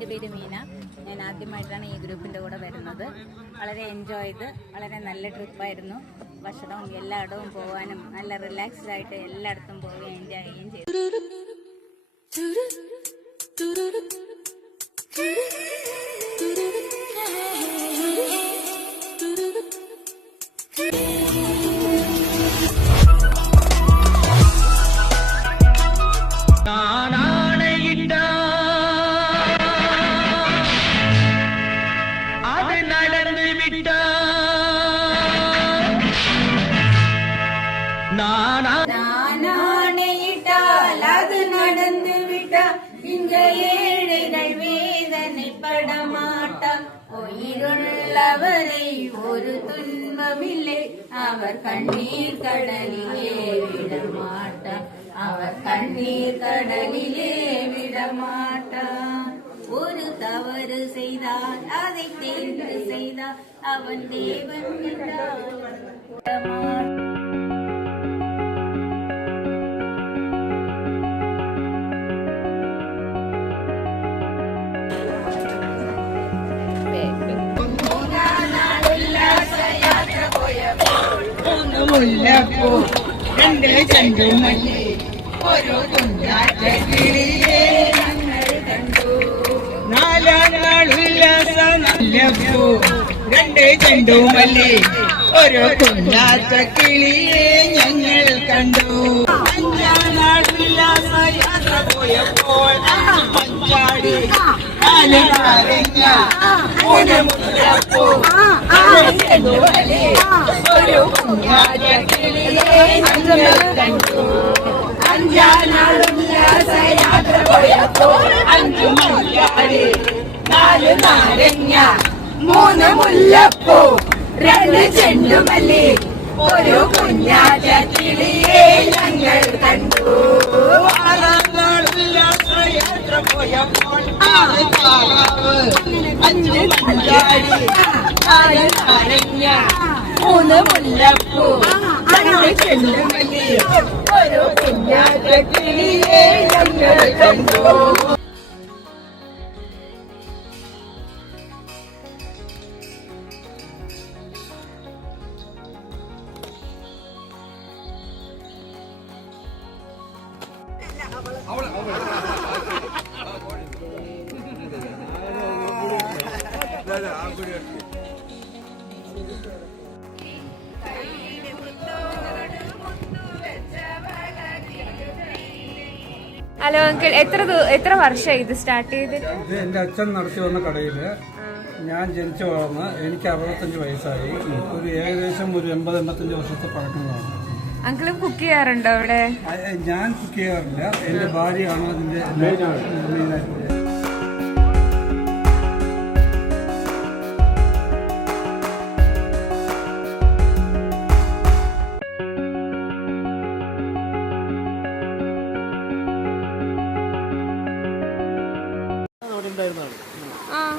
എൻ്റെ പേര് മീന. ഞാൻ ആദ്യമായിട്ടാണ് ഈ ഗ്രൂപ്പിൻ്റെ കൂടെ വരുന്നത്. വളരെ എൻജോയ് ചെയ്ത് വളരെ നല്ല ട്രിപ്പായിരുന്നു. ഭക്ഷണവും എല്ലായിടവും പോകാനും നല്ല റിലാക്സ്ഡ് ആയിട്ട് എല്ലായിടത്തും പോവുകയും എൻജോയ് ചെയ്യുകയും ചെയ്തു. நானாணையிட்டால் அது நடந்து விட்டா இந்த ஏழைகள் வேதனை படமாட்டா. உயிருள்ளவரை ஒரு துன்பமில்லை, அவர் கண்ணீர் கடலிலே விடமாட்டா. அவர் கண்ணீர் கடலிலே விடமாட்டா. ஒரு தவறு செய்தால் அதை தெரிந்து செய்தால் அவன் தேவன் என்றால் മുല്ലപ്പൂ രണ്ട് ചെണ്ടുമല്ലി ഒരു കുഞ്ഞാറ്റ കിളിയെ ഞങ്ങൾ കണ്ടു. നാലാം നാളുല്ലാസ മുല്ലപ്പൂ രണ്ട് ചെണ്ടുമല്ലി ഒരു കുഞ്ഞാറ്റ കിളിയെ ഞങ്ങൾ കണ്ടു. അഞ്ചാം നാളുല്ലാസ യാത്ര പോയപ്പോൾ മഞ്ചാടി നാല് നാരങ്ങ മൂന്ന് മുല്ലപ്പൂ ഒരു കുഞ്ഞാറ്റ കിളിയെ ഞങ്ങൾ കണ്ടു. അഞ്ചാം നാളുല്ലാസ യാത്ര പോയപ്പോൾ അഞ്ചു മഞ്ചാടി നാല് നാരങ്ങ മൂന്ന് മുല്ലപ്പൂ രണ്ട് ചെണ്ടുമല്ലി ഒരു കുഞ്ഞാറ്റ കിളിയെ ഞങ്ങൾ കണ്ടു. ആറാം നാളുല്ലാസ യാത്ര പോയപ്പോൾ ആറ് താറാവ് അഞ്ച് മഞ്ചാടി നാല് നാരങ്ങ മൂന്ന് മുല്ലപ്പൂ രണ്ട് ചെണ്ടുമല്ലി ഒരു കുഞ്ഞാറ്റ കിളിയെ ഞങ്ങൾ കണ്ടു. ഹലോ അങ്കിൾ, എത്ര വർഷമായി ഇത് സ്റ്റാർട്ട് ചെയ്തിട്ട്? ഇത് എൻ്റെ അച്ഛൻ നടത്തി വന്ന കടയില് ഞാൻ ജനിച്ചു വളർന്ന് എനിക്ക് 65 വയസ്സായി. ഒരു ഏകദേശം ഒരു 80-85 വർഷത്തെ പഴക്കങ്ങളാണ്. അങ്കിളും കുക്ക് ചെയ്യാറുണ്ടോ അവിടെ? ഞാൻ കുക്ക് ചെയ്യാറില്ല, എൻ്റെ ഭാര്യയാണ് അതിന്റെ മെയിനായിട്ട്.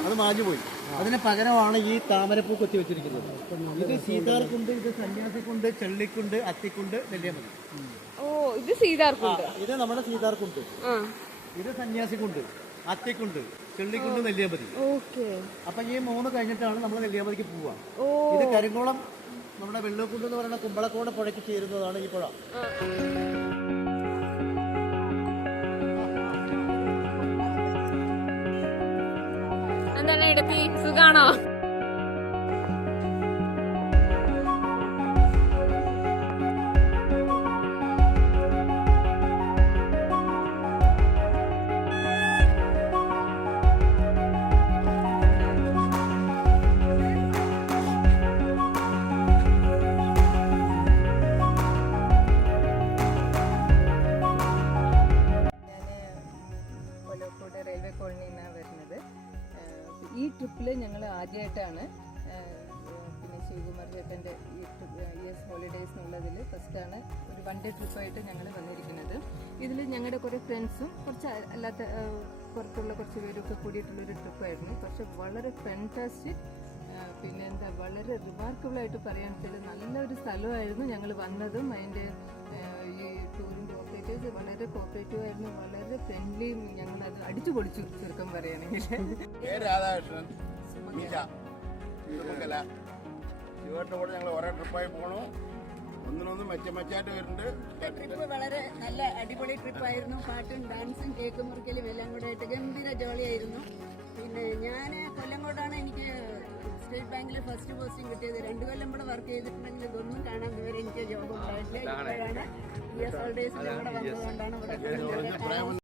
അത് മാഞ്ഞുപോയി. അതിന് പകരമാണ് ഈ താമരപ്പൂ കൊത്തി വെച്ചിരിക്കുന്നത്. ഇത് സീതാർക്കുണ്ട്, ഇത് സന്യാസിക്കുണ്ട്, ചെള്ളിക്കുണ്ട്, അത്തിക്കുണ്ട്, നെല്ലിയമതി. ഓ, ഇത് സീതാർക്കുണ്ട്. ഇത് നമ്മുടെ സീതാർക്കുണ്ട്, ഇത് സന്യാസിക്കുണ്ട്, അത്തിക്കുണ്ട്, ചെള്ളിക്കുണ്ട്, നെല്ലിയമതി. അപ്പൊ ഈ 3 കഴിഞ്ഞിട്ടാണ് നമ്മൾ നെല്ലിയമതിക്ക് പോവുക. ഇത് കരിങ്കോളം നമ്മുടെ വെള്ളക്കുണ്ട് എന്ന് പറയുന്ന കുമ്പളക്കോട് പുഴയ്ക്ക് ചേരുന്നതാണ് ഈ പുഴ. എന്താണ് ഇടത്തി, സുഖാണോ? റെയിൽവേ കോളനിയിൽ നിന്നാണ് വരുന്നത്. ഈ ട്രിപ്പിൽ ഞങ്ങൾ ആദ്യമായിട്ടാണ് പിന്നെ ശിവകുമാർ ചേട്ടൻ്റെ ES ഹോളിഡേയ്സ് എന്നുള്ളതിൽ ഫസ്റ്റാണ് ഒരു 1 ഡേ ട്രിപ്പായിട്ട് ഞങ്ങൾ വന്നിരിക്കുന്നത്. ഇതിൽ ഞങ്ങളുടെ കുറേ ഫ്രണ്ട്സും കുറച്ച് അല്ലാത്ത പുറത്തുള്ള കുറച്ച് പേരൊക്കെ കൂടിയിട്ടുള്ളൊരു ട്രിപ്പായിരുന്നു. പക്ഷെ വളരെ ഫാന്റാസ്റ്റിക്, പിന്നെ എന്താ വളരെ റിമാർക്കബിളായിട്ട് പറയാൻ വെച്ചാൽ നല്ലൊരു സ്ഥലമായിരുന്നു. ഞങ്ങൾ വന്നതും അതിൻ്റെ ഈ ടൂറിൻ്റെ ഒക്കെ റിലേറ്റീവ്സ് വളരെ കോപ്പറേറ്റീവ് ആയിരുന്നു, വളരെ ഫ്രണ്ട്ലിയും. ഞങ്ങൾ അത് അടിച്ചു പൊളിച്ചു ചുരുക്കം പറയുകയാണെങ്കിൽ. രാധാകൃഷ്ണൻ ചെറുപ്പക്കല ഇവരുടെ കൂടെ ഞങ്ങൾ ഒരേ ട്രിപ്പായി പോകണു. ഒന്നിനൊന്നും മെച്ചമായിട്ട് വരുന്നുണ്ട്. ട്രിപ്പ് വളരെ നല്ല അടിപൊളി ട്രിപ്പായിരുന്നു. പാട്ടും ഡാൻസും കേക്ക് മുറിക്കലും എല്ലാം കൂടെ ആയിട്ട് ഗംഭീര ജോളിയായിരുന്നു. പിന്നെ ഞാൻ കൊല്ലങ്കോടാണ് എനിക്ക് സ്റ്റേറ്റ് ബാങ്കിൽ ഫസ്റ്റ് പോസ്റ്റിംഗ് കിട്ടിയത്. 2 കൊല്ലം കൂടെ വർക്ക് ചെയ്തിട്ടുണ്ടെങ്കിൽ ഇതൊന്നും കാണാൻ ഇതുവരെ എനിക്ക് ജോബ് ഉണ്ടായിട്ടില്ല. ഇപ്പോഴാണ് ES ഹോളിഡേയ്സിൽ ഇവിടെ വന്നതുകൊണ്ടാണ് ഇവിടെ